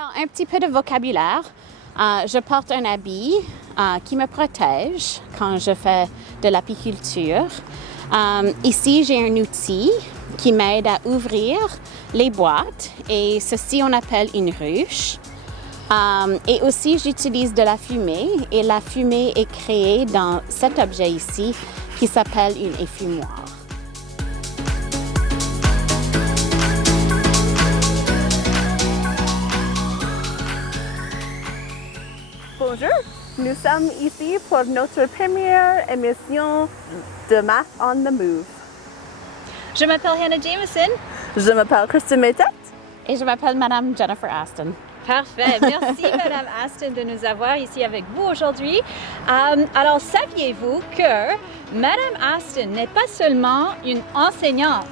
Alors, un petit peu de vocabulaire. Je porte un habit qui me protège quand je fais de l'apiculture. Ici, j'ai un outil qui m'aide à ouvrir les boîtes et ceci, on appelle une ruche. Et aussi, j'utilise de la fumée et la fumée est créée dans cet objet ici qui s'appelle une effumoir. Bonjour, nous sommes ici pour notre première émission de Math on the Move. Je m'appelle Hannah Jameson. Je m'appelle Kristen Métette. Et je m'appelle Madame Jennifer Aston. Parfait. Merci, Madame Aston, de nous avoir ici avec vous aujourd'hui. Alors, saviez-vous que Madame Aston n'est pas seulement une enseignante,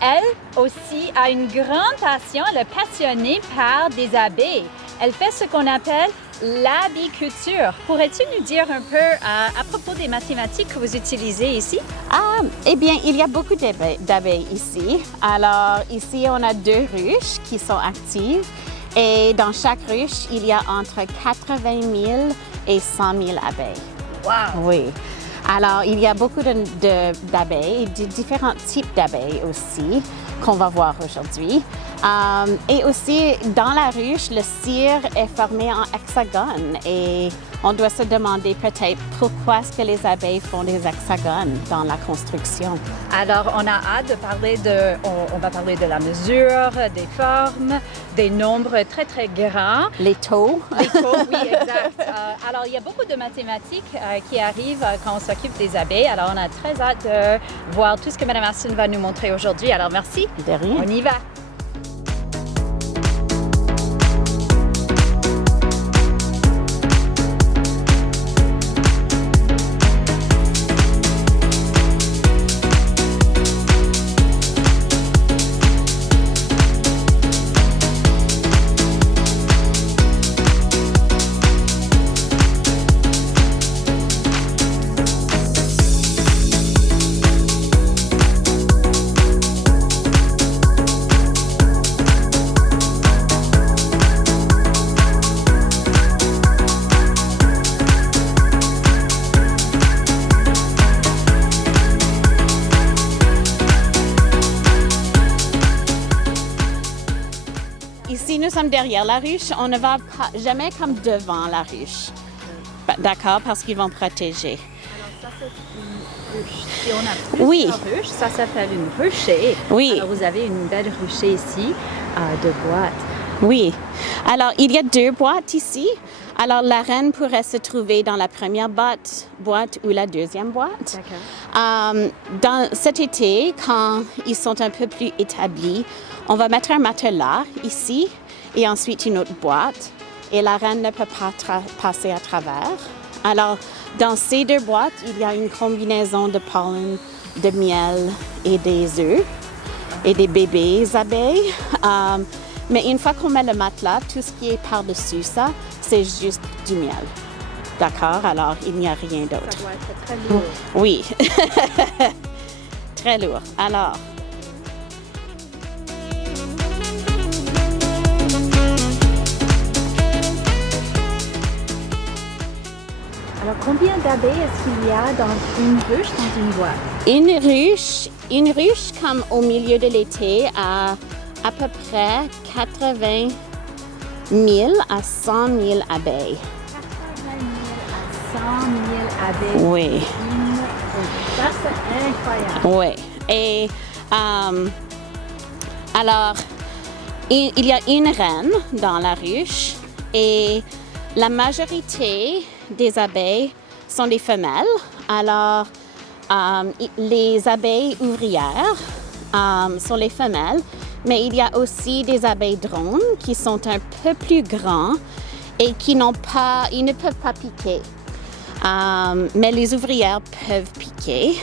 elle aussi a une grande passion, elle est passionnée par des abeilles. Elle fait ce qu'on appelle l'abiculture. Pourrais-tu nous dire un peu à propos des mathématiques que vous utilisez ici? Eh bien, il y a beaucoup d'abeilles ici. Alors, ici, on a 2 ruches qui sont actives. Et dans chaque ruche, il y a entre 80 000 et 100 000 abeilles. Wow! Oui. Alors, il y a beaucoup d'abeilles, de différents types d'abeilles aussi qu'on va voir aujourd'hui. Et aussi, dans la ruche, le cire est formé en hexagone et on doit se demander peut-être pourquoi est-ce que les abeilles font des hexagones dans la construction. Alors, on a hâte de parler on va parler de la mesure, des formes, des nombres très, très grands. Les taux. Les taux, oui, exact. Alors, il y a beaucoup de mathématiques qui arrivent quand on s'occupe des abeilles. Alors, on a très hâte de voir tout ce que Mme Aston va nous montrer aujourd'hui. Alors, merci. De rien. On y va. Ici, nous sommes derrière la ruche. On ne va jamais comme devant la ruche. D'accord? Parce qu'ils vont protéger. Alors, ça, c'est une ruche. Si on a plusieurs Oui. ruches, ça s'appelle une ruchée. Oui. Alors, vous avez une belle ruchée ici de boîtes. Oui. Alors, il y a 2 boîtes ici. Alors, la reine pourrait se trouver dans la première boîte ou la deuxième boîte. D'accord. Dans cet été, quand ils sont un peu plus établis, on va mettre un matelas ici et ensuite une autre boîte. Et la reine ne peut pas passer à travers. Alors, dans ces 2 boîtes, il y a une combinaison de pollen, de miel et des œufs et des bébés abeilles. Mais une fois qu'on met le matelas, tout ce qui est par-dessus ça, c'est juste du miel. D'accord? Alors, il n'y a rien d'autre. Ça doit être très lourd. Oui. Très lourd. Alors, combien d'abeilles est-ce qu'il y a dans une ruche, dans une boîte? une ruche comme au milieu de l'été à peu près 80 000 à 100 000 abeilles. 80 000 à 100 000 abeilles. Oui. Ça, c'est incroyable. Oui. Et alors, il y a une reine dans la ruche et la majorité des abeilles sont des femelles. Alors, les abeilles ouvrières sont les femelles, mais il y a aussi des abeilles drones qui sont un peu plus grands et qui ne peuvent pas piquer. Mais les ouvrières peuvent piquer.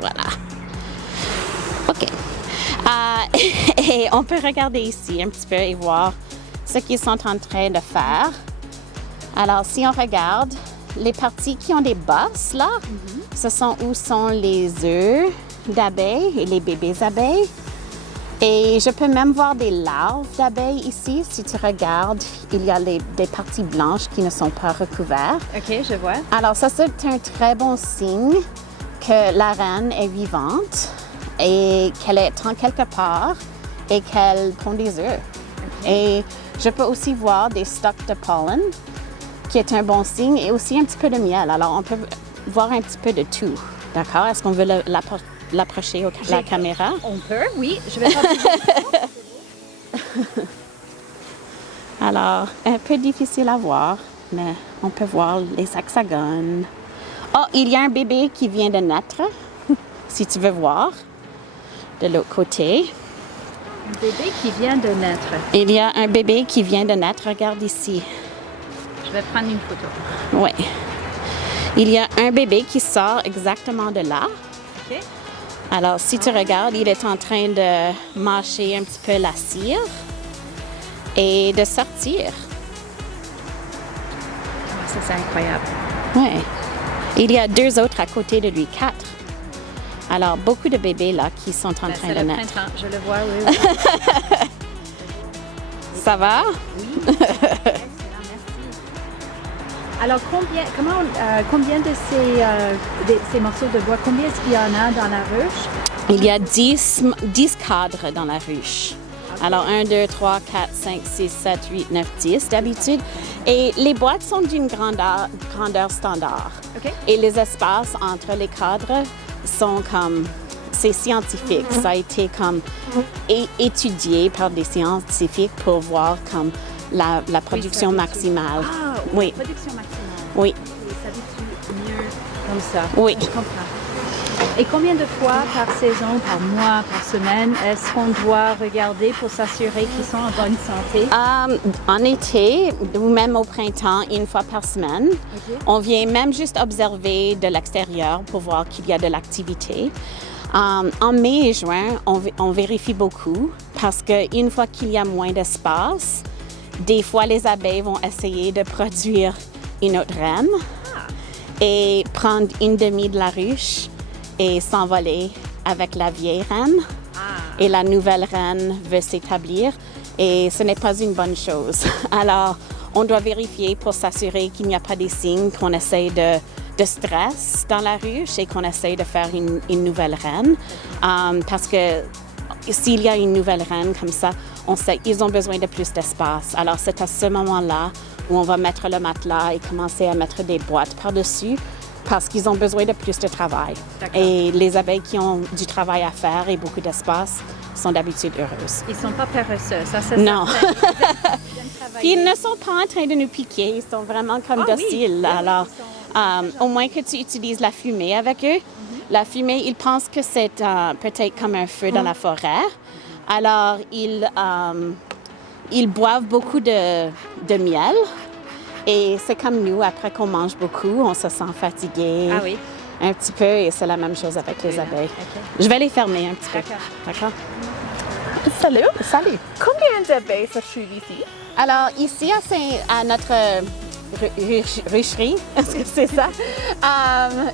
Voilà. OK. Et on peut regarder ici un petit peu et voir ce qu'ils sont en train de faire. Alors, si on regarde, les parties qui ont des bosses, là, ce sont où sont les œufs d'abeilles et les bébés abeilles. Et je peux même voir des larves d'abeilles ici. Si tu regardes, il y a des parties blanches qui ne sont pas recouvertes. OK, je vois. Alors ça, c'est un très bon signe que la reine est vivante et qu'elle est en quelque part et qu'elle pond des œufs. Et je peux aussi voir des stocks de pollen, qui est un bon signe, et aussi un petit peu de miel. Alors, on peut voir un petit peu de tout. D'accord? Est-ce qu'on veut l'approcher à la caméra? On peut, oui. Je vais faire Alors, un peu difficile à voir, mais on peut voir les hexagones. Oh, il y a un bébé qui vient de naître, si tu veux voir, de l'autre côté. un bébé qui vient de naître. Il y a un bébé qui vient de naître, regarde ici. Je vais prendre une photo. Oui. Il y a un bébé qui sort exactement de là. OK. Alors, si tu regardes, il est en train de mâcher un petit peu la cire et de sortir. Ah, ça, c'est incroyable. Oui. Il y a 2 autres à côté de lui, 4. Alors, beaucoup de bébés là qui sont en train C'est de le naître. printemps, je le vois, oui. Ça va? Oui. Excellent, merci. Alors, combien de ces morceaux de bois, combien est-ce qu'il y en a dans la ruche? Il y a 10 cadres dans la ruche. Alors, 1, 2, 3, 4, 5, 6, 7, 8, 9, 10 d'habitude. Et les boîtes sont d'une grandeur standard. OK. Et les espaces entre les cadres sont comme... C'est scientifique. Ça a été comme étudié par des scientifiques pour voir comme la production maximale. Ah, Oui. Production maximale. Oui. Oui, ça s'habitue mieux comme ça. Oui. Je comprends. Et combien de fois par saison, par mois, par semaine, est-ce qu'on doit regarder pour s'assurer qu'ils sont en bonne santé? En été ou même au printemps, 1 fois par semaine. OK. On vient même juste observer de l'extérieur pour voir qu'il y a de l'activité. En mai et juin, on vérifie beaucoup parce qu'une fois qu'il y a moins d'espace, des fois les abeilles vont essayer de produire une autre reine et prendre une demi de la ruche et s'envoler avec la vieille reine. Et la nouvelle reine veut s'établir et ce n'est pas une bonne chose. Alors, on doit vérifier pour s'assurer qu'il n'y a pas des signes qu'on essaie de stress dans la ruche et qu'on essaie de faire une nouvelle reine. Parce que s'il y a une nouvelle reine comme ça, on sait qu'ils ont besoin de plus d'espace. Alors, c'est à ce moment-là où on va mettre le matelas et commencer à mettre des boîtes par-dessus parce qu'ils ont besoin de plus de travail. D'accord. Et les abeilles qui ont du travail à faire et beaucoup d'espace sont d'habitude heureuses. Ils ne sont pas paresseux, ça c'est Non. certain. Ils aiment travailler. Puis ils ne sont pas en train de nous piquer, ils sont vraiment comme Ah oui. dociles. Oui, Alors, ils sont au moins que tu utilises la fumée avec eux. La fumée, ils pensent que c'est peut-être comme un feu dans la forêt. Alors, ils boivent beaucoup de miel. Et c'est comme nous, après qu'on mange beaucoup, on se sent fatigué Ah oui. un petit peu. Et c'est la même chose avec les abeilles. OK. Je vais les fermer un petit peu. D'accord. D'accord? Salut. Salut! Combien d'abeilles se trouvent ici? Alors, ici, à notre rucherie, est-ce que c'est ça?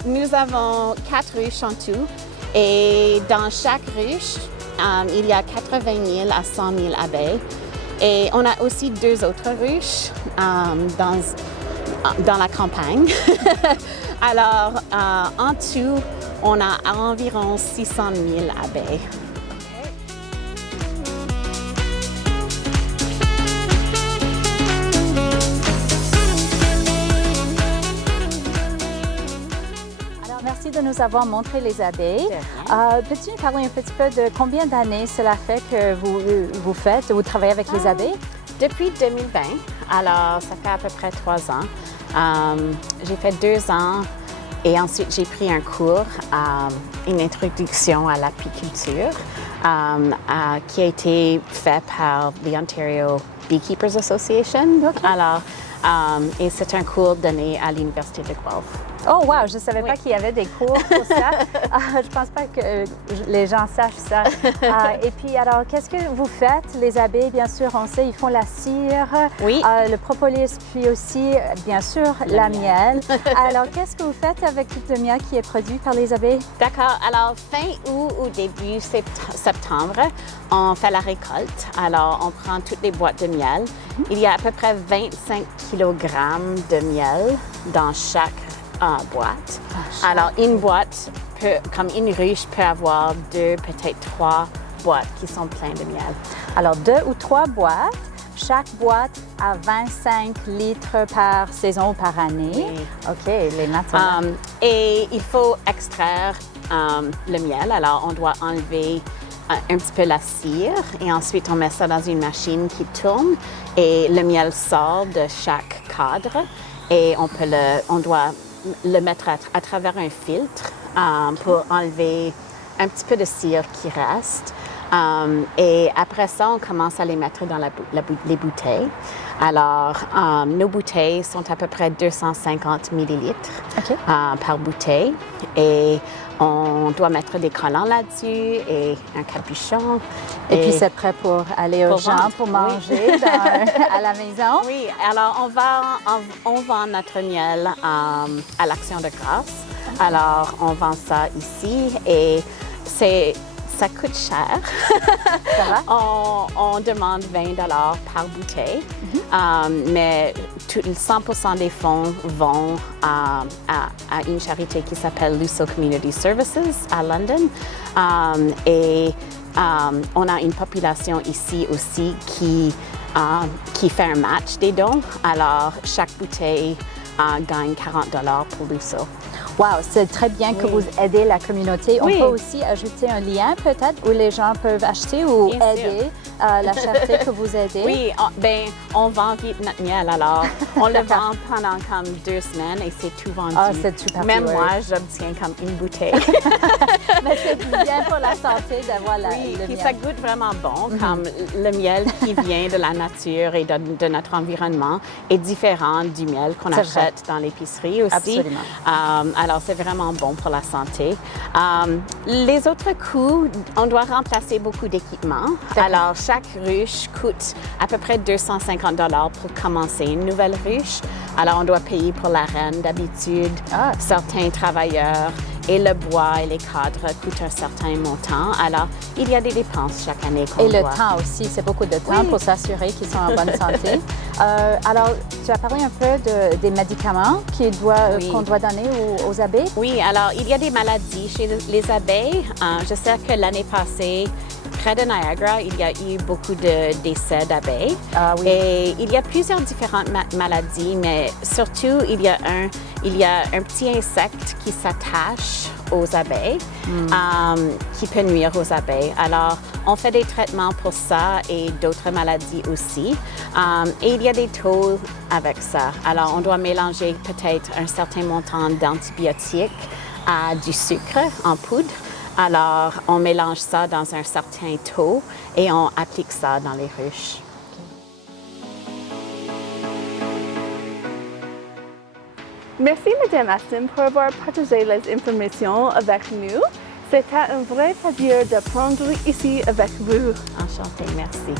Nous avons 4 ruches en tout. Et dans chaque ruche, il y a 80 000 à 100 000 abeilles. Et on a aussi 2 autres ruches dans la campagne. Alors, en tout, on a environ 600 000 abeilles. Merci de nous avoir montré les abeilles. Peux-tu nous parler un petit peu de combien d'années cela fait que vous travaillez avec les abeilles? Depuis 2020, alors ça fait à peu près 3 ans. J'ai fait 2 ans et ensuite j'ai pris un cours, une introduction à l'apiculture qui a été fait par l'Ontario Beekeepers Association. Alors, et c'est un cours donné à l'Université de Guelph. Oh wow, je ne savais pas qu'il y avait des cours pour ça. Je ne pense pas que les gens sachent ça. Et puis alors, qu'est-ce que vous faites? Les abeilles, bien sûr, on sait, ils font la cire, Oui. le propolis, puis aussi, bien sûr, la miel. Alors, qu'est-ce que vous faites avec tout le miel qui est produit par les abeilles? D'accord. Alors, fin août ou début septembre, on fait la récolte. Alors, on prend toutes les boîtes de miel. Il y a à peu près 25 kg de miel dans chaque boîte. Alors, une boîte, comme une ruche, peut avoir 2, peut-être 3 boîtes qui sont pleines de miel. Alors, 2 ou 3 boîtes. Chaque boîte a 25 litres par saison ou par année. Oui. OK, les naturels. Et il faut extraire le miel. Alors, on doit enlever un petit peu la cire et ensuite on met ça dans une machine qui tourne et le miel sort de chaque cadre et on doit le mettre à travers un filtre pour enlever un petit peu de cire qui reste. Et après ça, on commence à les mettre dans les bouteilles. Alors, nos bouteilles sont à peu près 250 millilitres par bouteille. Et on doit mettre des collants là-dessus et un capuchon. Et puis, c'est prêt pour aller aux gens, pour manger à la maison. Oui, alors on vend notre miel à l'Action de grâce. Alors, on vend ça ici et ça coûte cher. Ça va? On demande 20 $ par bouteille, mais 100% des fonds vont à une charité qui s'appelle Luso Community Services à London. On a une population ici aussi qui fait un match des dons. Alors, chaque bouteille gagne 40 $ pour Luso. Wow, c'est très bien que vous aidez la communauté. On Oui. peut aussi ajouter un lien peut-être où les gens peuvent acheter ou Bien aider la charité que vous aidez. Oui, on vend vite notre miel, alors on le vend pendant comme 2 semaines et c'est tout vendu. Ah, c'est super. Même moi, j'obtiens comme une bouteille. Mais c'est bien pour la santé d'avoir le Puis miel. ça goûte vraiment bon, comme le miel qui vient de la nature et de notre environnement est différent du miel qu'on C'est vrai. achète dans l'épicerie aussi. Absolument. Alors, c'est vraiment bon pour la santé. Les autres coûts, on doit remplacer beaucoup d'équipements. Alors, chaque ruche coûte à peu près 250 $ pour commencer une nouvelle ruche. Alors, on doit payer pour la reine d'habitude, certains travailleurs, et le bois et les cadres coûtent un certain montant. Alors, il y a des dépenses chaque année qu'on doit. Et le temps aussi, c'est beaucoup de temps pour s'assurer qu'ils sont en bonne santé. Alors, tu as parlé un peu des médicaments qu'on doit donner aux abeilles? Oui, alors il y a des maladies chez les abeilles. Je sais que l'année passée, près de Niagara, il y a eu beaucoup de décès d'abeilles. Ah oui. Et il y a plusieurs différentes maladies, mais surtout, il y a un petit insecte qui s'attache aux abeilles, qui peut nuire aux abeilles. Alors, on fait des traitements pour ça et d'autres maladies aussi. Et il y a des taux avec ça. Alors, on doit mélanger peut-être un certain montant d'antibiotiques à du sucre en poudre. Alors, on mélange ça dans un certain taux et on applique ça dans les ruches. Merci, Madame Aston, pour avoir partagé les informations avec nous. C'était un vrai plaisir de prendre ici avec vous. Enchantée, merci.